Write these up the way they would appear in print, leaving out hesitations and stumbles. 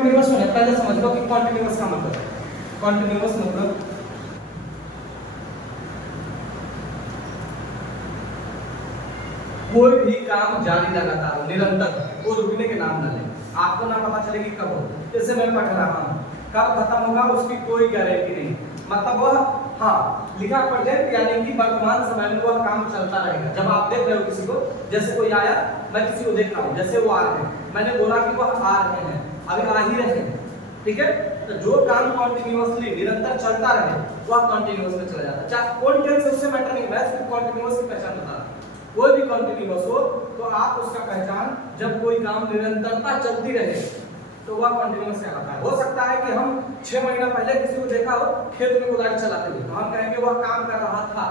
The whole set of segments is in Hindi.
कॉन्टिन्यूअस में पहले समझ लो कि कॉन्टिन्यूअस का मतलब कॉन्टिन्यूअस मतलब कोई भी काम जारी लगातार हो, निरंतर, वो रुकने के नाम ना ले। आपको ना पता चलेगी कब हो, जैसे मैं पढ़ रहा हूँ, कब खत्म होगा उसकी कोई गारंटी नहीं। मतलब वह हाँ लिखा प्रेजेंट यानी कि वर्तमान समय में वह काम चलता रहेगा। जब आप देख रहे हो किसी को, जैसे कोई आया, मैं किसी को देख रहा हूँ, जैसे वो आ रहे हैं, मैंने बोला कि वह आ रहे हैं, अभी आ ही रहे हैं, ठीक है। तो जो काम कॉन्टिन्यूअसली निरंतर चलता रहे वह कॉन्टिन्यूअस में चला जाता है। चाहे कौन टेंस उससे मैटर नहीं, मैं सिर्फ कॉन्टिन्यूअस की पहचान बता रहा हूं। कोई भी कॉन्टिन्यूअस हो तो आप उसका पहचान, जब कोई काम निरंतरता चलती रहे तो वह कॉन्टिन्यूअस कहलाता है। हो सकता है कि हम 6 महीना पहले किसी को देखा हो खेत में कुदारी चलाते हुए, तो हम कहेंगे वह काम कर रहा था,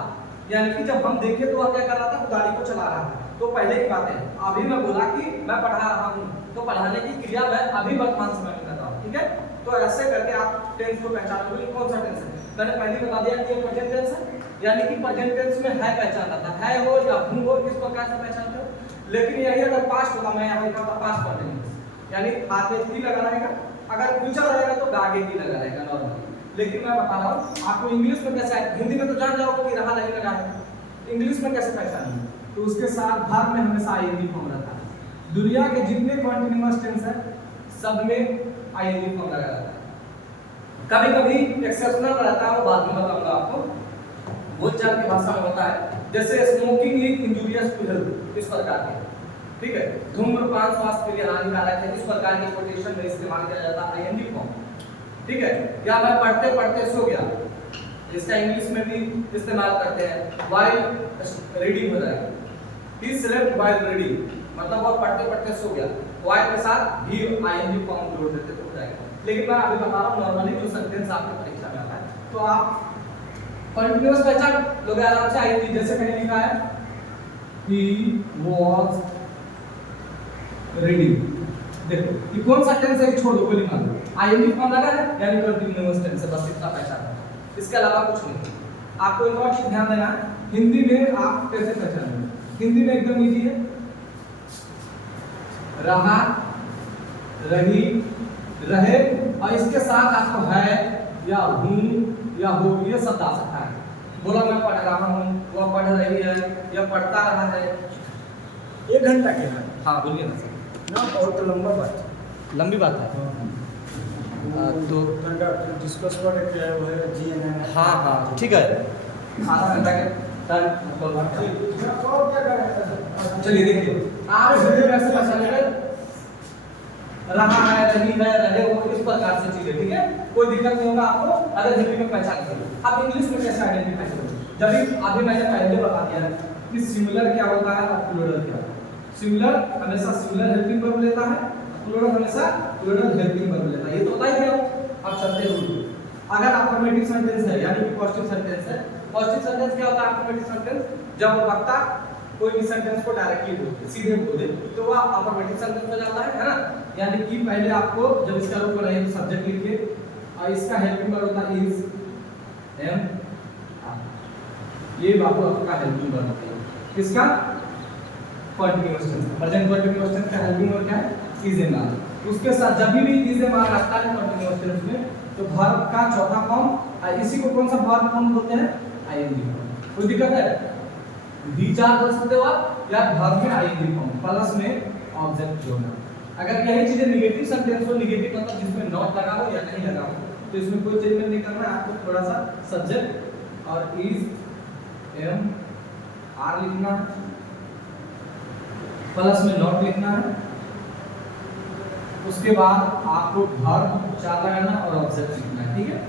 यानी कि जब हम देखे तो वह क्या कर रहा था, कुदारी को चला रहा था। तो पहले की बात है। अभी मैं बोला कि मैं पढ़ा रहा हूँ, तो पढ़ाने की क्रिया मैं अभी वर्तमान समय में कर रहा हूँ, ठीक है। तो ऐसे करके आप टेंस को पहचान लो कौन सा टेंस है। मैंने पहले बता दिया कि ये प्रेजेंट टेंस है, यानी कि प्रेजेंट टेंस में है पहचान आता है हो या हूं हो, किस प्रकार से पहचानते हो। लेकिन यही अगर पास्ट होता, मैं यहाँ लिखा था पास्ट कंटिन्यूअस, यानी आगे की लगा रहेगा, अगर फ्यूचर रहेगा तो आगे की लगा रहेगा नॉर्मली। लेकिन मैं बता रहा हूँ आपको इंग्लिश में कैसे आए, हिंदी में तो जान जाओगे कि रहा नहीं लगा है, इंग्लिश में कैसे पहचानेंगे। तो उसके साथ भाग में हमेशा आईएनजी फॉर्म रहता है। दुनिया के जितने कॉन्टिन्यूअस टेंस है सब में आईएनजी फॉर्म लगा रहता है। कभी कभी एक्सेप्शनल रहता है, वो बाद में बताऊंगा आपको, बोलचाल की भाषा में होता है। जैसे smoking is injurious to health, इस प्रकार के, ठीक है, धूम्रपान स्वास्थ्य के लिए हानिकारक है, इस प्रकार की कोटेशन में इस्तेमाल किया जाता है आईएनजी फॉर्म, ठीक है। या मैं पढ़ते पढ़ते सो गया, इसका इंग्लिश में भी इस्तेमाल करते हैं व्हाइल रीडिंग हो जाएगा, ही स्लेप्ट व्हाइल रीडिंग, मतलब वो पढ़ते पढ़ते सो गया, व्हाइल के साथ भी आईएनजी फॉर्म जोड़ देते तो हो जाएगा। लेकिन मैं अभी बता रहा हूं नॉर्मली जो सेंटेंस आपके परीक्षा में आता है, तो आप कंटीन्यूअस पहचान लोग आराम से आईएनजी, जैसे मैंने लिखा है he was reading, देखो ये कौन सा टेंस है, छोड़ दो, कोई लिखा दो, आईएनजी फॉर्म लगा है यानी कंटीन्यूअस टेंस है, बस इतना पहचान है, इसके अलावा कुछ नहीं। आपको एक और चीज ध्यान देना है, हिंदी में आप कैसे पहचानेंगे, हिंदी में एकदम इजी है, रहा, रही, रहे, और इसके साथ आपको है या हूं या हो ये सब आ सकता है। बोला मैं पढ़ रहा हूँ, वह पढ़ रही है या पढ़ता रहा है। 1 घंटा के है। हाँ बोलिए ना सर। ना बहुत लंबा बात, लंबी बात है। तो डिस्कस कर किया है वो है जीएनएम। हाँ हाँ ठीक है, आधा घंटा के टाइम। चलिए देखिए आप ऐसे पहचानेंगे, रहा है, रही है, रहे हो, इस प्रकार से चीजें, ठीक है। कोई दिक्कत नहीं होगा आपको अगर हिंदी में पहचान करें। आप इंग्लिश में कैसे आइडेंटिफाई करोगे, जब अभी मैंने पहले बता दिया है कि सिमिलर क्या होता है और प्लूरल क्या होता है। सिमिलर हमेशा सिमिलर हेल्पिंग वर्ब लेता है, प्लूरल हमेशा प्लूरल हेल्पिंग वर्ब लेता है, ये तो पता ही है। आप चलते हो, अगर अफर्मेटिव सेंटेंस है यानी कि पॉजिटिव सेंटेंस है, पॉजिटिव सेंटेंस क्या होता है, अफर्मेटिव सेंटेंस जब वक्ता कोई भी सेंटेंस को डायरेक्टली बोले, सीधे बोले, तो वह अफर्मेटिव सेंटेंस हो जाता है ना। यानी कि पहले आपको जब इसका रूप बनाइए तो सब्जेक्ट लिखिए, और इसका हेल्पिंग वर्ब होता है इज, एम, ये बाबू आपका हेल्पिंग वर्ब होता है। किसका, continuous tense, present continuous tense का हेल्पिंग वर्ब क्या है, इज एम आर। उसके साथ जब भी इज एम आर आता है कंटीन्यूअस टेंस में, तो वर्ब का चौथा फॉर्म, और इसी को कौन सा वर्ब फॉर्म बोलते हैं, आईएनजी फॉर्म। कोई दिक्कत है, विचार कर सकते हो आप, या वर्ब में आईएनजी फॉर्म प्लस में ऑब्जेक्ट जोड़ना। अगर यही चीजें निगेटिव सेंटेंस हो, निगेटिव मतलब जिसमें नॉट लगा हो या नहीं लगा हो, तो इसमें कोई चेंज नहीं करना है आपको, थोड़ा सा सब्जेक्ट और इज, एम, आर लिखना है, प्लस में नॉट लिखना है, उसके बाद आपको वर्ब 4 लगाना और ऑब्जेक्ट लिखना है, ठीक है।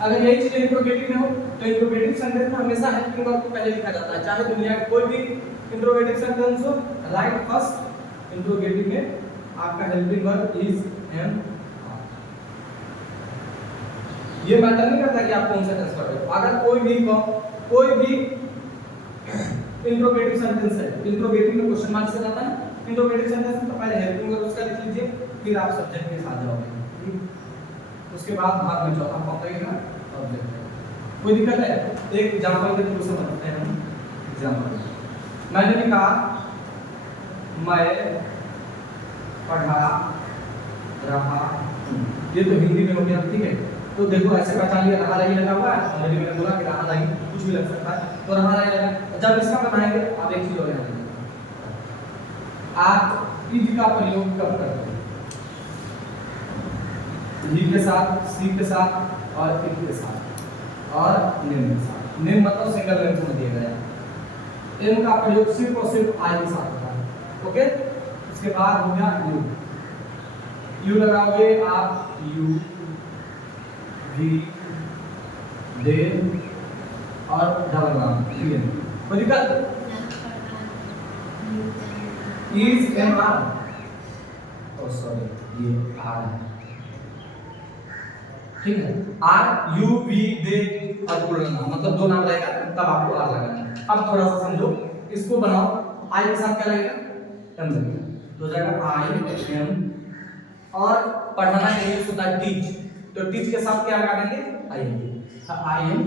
अगर यही चीज इंट्रोगेटिव में हो तो इंट्रोगेटिव सेंटेंस में हमेशा हेल्पिंग वर्ब को पहले लिखा जाता है, चाहे दुनिया के कोई भी इंट्रोगेटिव सेंटेंस हो, राइट फर्स्ट इंट्रोगेटिव में आपका helping verb is, am, are. ये मैटर नहीं करता कि आप कौन सा टेंस कर रहे हो। अगर कोई भी इंट्रोगेटिव सेंटेंस है, इंट्रोगेटिव में क्वेश्चन मार्क से जाता है, इंट्रोगेटिव सेंटेंस में तो पहले हेल्पिंग वर्ब उसका लिख लीजिए, फिर आप सब्जेक्ट के साथ जाओगे, उसके बाद भाग में चौथा फॉर्म लगेगा ऑब्जेक्ट। कोई दिक्कत है, एक एग्जांपल के थ्रू से बताते हैं हम। एग्जांपल मैंने कहा मैं पढ़ा रहा ये तो हिंदी में हो गया, ठीक है। तो देखो ऐसे पहचान लिया, रहा रही लगा हुआ है, और मैंने बोला कि रहा रही कुछ भी लग सकता है, तो रहा रही लगा। जब इसका बनाएंगे आप एक चीज और ध्यान रखिए, आप इज का प्रयोग कब करते हैं? ही के साथ, सी के साथ और इफ के साथ और निम के साथ। निम मतलब सिंगल लेंथ में दिया गया, एम का प्रयोग सिर्फ और सिर्फ आई के साथ होता है, ओके। उसके बाद हो गया यू, यू लगाओगे आप यू, वी, दे और डबल नाम, कोई दिक्कत? Is am are, oh sorry ये आर है, ठीक है। आर, यू, वी, दे और पूर्ण नाम, मतलब दो नाम रहेगा तब आपको आर लगाना है। अब थोड़ा सा समझो, इसको बनाओ, आई के साथ क्या लगेगा? एम लगेगा, तो हो जाएगा आई एम। और पढ़ाना इंग्लिश होता है टीच, तो टीच के साथ क्या लगा देंगे? I am, I am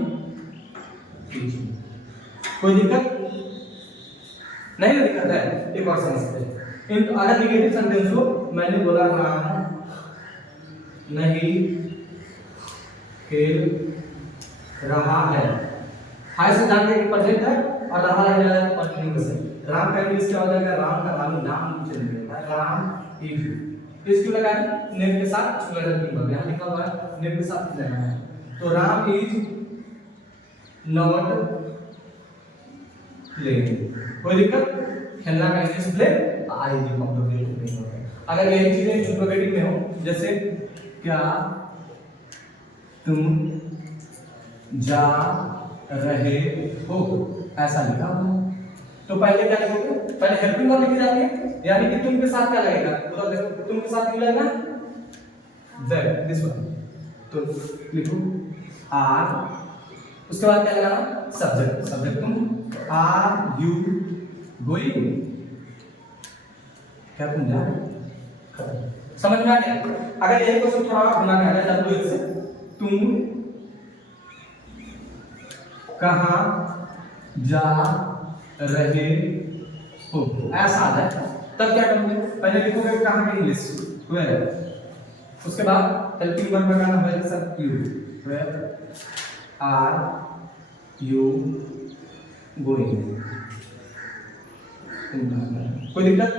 teaching. कोई दिक्कत नहीं? दिक्कत है, एक और समझते हैं। अगर निगेटिव सेंटेंस हो, मैंने बोला राम नहीं खेल रहा है, हाय से जान के प्रेजेंट है और रहा है कंटिन्यूअस है। राम का इंग्लिश क्या हो जाएगा? राम का नाम चल जाएगा, राम इज। इसको लगाए नेम के साथ, यहाँ लिखा हुआ है नेम के साथ लगाना है, तो राम इज नॉट प्लेइंग। कोई दिक्कत? खेलना का इंग्लिश प्ले, आई जी कंप्लीट नहीं होता है। अगर यही चीजें इंट्रोगेटिव में हो, जैसे क्या तुम जा रहे हो, ऐसा लिखा हुआ है, तो पहले क्या लिखोगे? पहले हेल्पिंग वर्ब लिखी जाती है, यानी कि तुम के साथ क्या लगेगा? उधर देखो, तुम के साथ क्या लगेगा? That, this one. तो लिखो आर, उसके बाद क्या लगाना? सब्जेक्ट, सब्जेक्ट तुम। आर यू गोइंग, क्या तुम जा रहे हो? समझ में आ गया? अगर यही क्वेश्चन थोड़ा बना के आ जाए W से, तुम कहाँ जा रहे हो, ऐसा आ जाए, तब क्या करोगे? पहले लिखोगे कहाँ का इंग्लिश, वेयर। उसके बाद हेल्पिंग वर्ब लगाना है sir you, where are you going. कोई दिक्कत?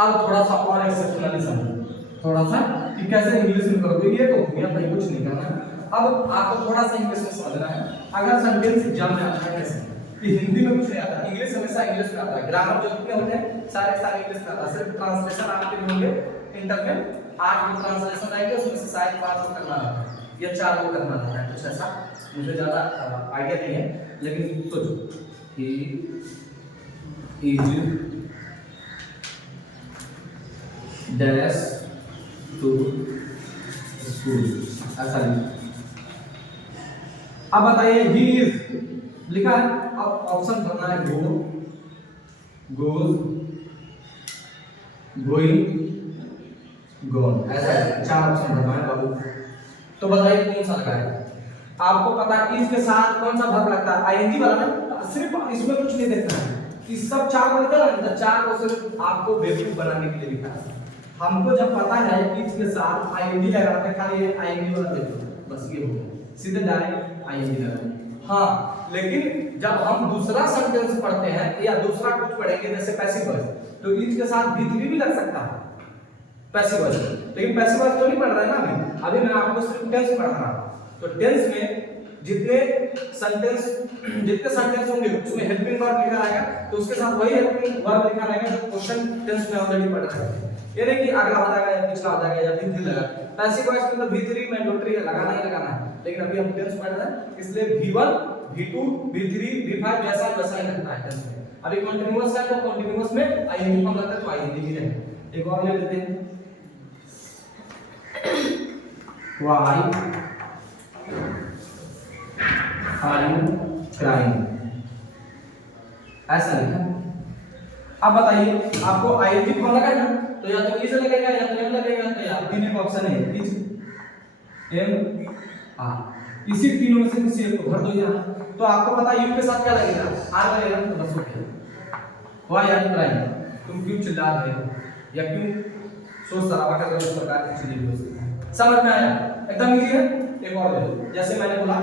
अब थोड़ा सा और एक्सेप्शनली समझो, थोड़ा सा कि कैसे इंग्लिश में करोगे। ये तो हो गया भाई, कुछ नहीं करना। अब आपको थोड़ा सा इंग्लिश में समझना है। अगर सेंटेंस एग्जाम में आता है कैसे कि हिंदी में कुछ नहीं आता, इंग्लिश हमेशा इंग्लिश में आता है, ग्रामर जो जितने होते हैं सारे इंग्लिश में आता है, सिर्फ ट्रांसलेशन आपके होंगे इंटर में 8 ट्रांसलेशन आएंगे, उसमें से शायद 5 को करना है या 4 को करना है, कुछ ऐसा, मुझे ज्यादा आइडिया नहीं है, लेकिन सोचो कि इज डैश टू स्कूल, ऐसा लिखा। अब बताइए ही इज लिखा है, अब ऑप्शन भरना है गो, गोज, गोइंग, गॉन, ऐसा है। 4 ऑप्शन भरना है बाबू। तो बताइए कौन सा लगा है? आपको पता है इज के साथ कौन सा वर्ब लगता है? आईएनजी वाला ना, सिर्फ इसमें कुछ नहीं देखना है, इस सब 4 को लिखा है ना, 4 को सिर्फ आपको बेवकूफ बनाने के लिए लिखा है। हमको जब पता है कि इसके साथ आईएनजी लगाना है, खाली आईएनजी वाला देखो, बस ये हो गया, सीधे डायरेक्ट आईएनजी लगाना। हाँ, लेकिन जब हम दूसरा सेंटेंस पढ़ते हैं या दूसरा कुछ पढ़ेंगे जैसे पैसिव वॉइस, तो इज के साथ भी लग सकता है पैसिव वॉइस, लेकिन पैसिव वॉइस तो नहीं पढ़ रहे हैं ना अभी मैं आपको सिर्फ टेंस पढ़ा रहा हूं। तो टेंस में जितने सेंटेंस होंगे उसमें हेल्पिंग वर्ब लिखा रहेगा, तो उसके साथ वही हेल्पिंग वर्ब लिखा रहेगा जो क्वेश्चन टेंस में ऑलरेडी पढ़ रहे हैं। ये नहीं कि अगला हो जाएगा या पिछला हो जाएगा या भी लगा। पैसिव वॉइस में तो V3 मैंडेटरी है, लगाना ही लगाना है, लेकिन अभी हम टेंस पढ़ रहे हैं इसलिए V1 V2 V3 V5 जैसा वैसा ही लगता है टेंस में। अभी कंटीन्यूअस है तो कंटीन्यूअस में आईएनजी फॉर्म लगता है, तो आईएनजी ही रहेगा। एक और ले लेते हैं, व्हाई आर यू क्राइंग, ऐसा लिखा। अब बताइए आपको आईएनजी फॉर्म लगा ना, तो या तो इज लगेगा या तो एम लगेगा, तो या तीन एक ऑप्शन है, इज एम आर, इसी तीनों में से किसी एक को भर दो यहाँ। तो आपको पता है यू के साथ क्या लगेगा? आर लगेगा, तो बस हो गया। व्हाई आर यू क्राइंग, तुम क्यों चिल्ला रहे हो या क्यों शोर शराबा कर रहे हो, इस प्रकार की चीजें भी हो सकती हैं। समझ में आया? एकदम इजी है। एक और ले लो, जैसे मैंने बोला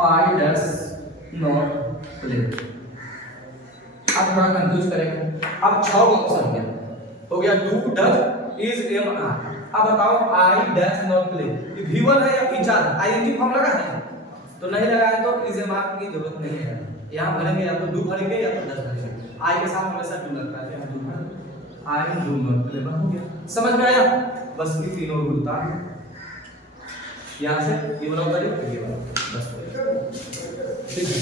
आई डस नॉट प्ले। अब थोड़ा कंफ्यूज करेंगे। अब 6 ऑप्शन हो गया do, does, is, am, are. अब बताओ आई डस नॉट प्ले ये V1 है या V4 है? आईएनजी फॉर्म लगा है तो नहीं लगा है तो इज, एम, आर की जरूरत नहीं है। यहाँ भरेंगे या तो डू भरेंगे या तो डज भरेंगे। आई के साथ हमेशा डू लगता है, यहाँ डू भरेंगे। आई डू नॉट प्ले हो गया। समझ में आया? बस ये तीनों रूल था। यहाँ से ये वाला उतारिए, ये वाला बस ठीक है।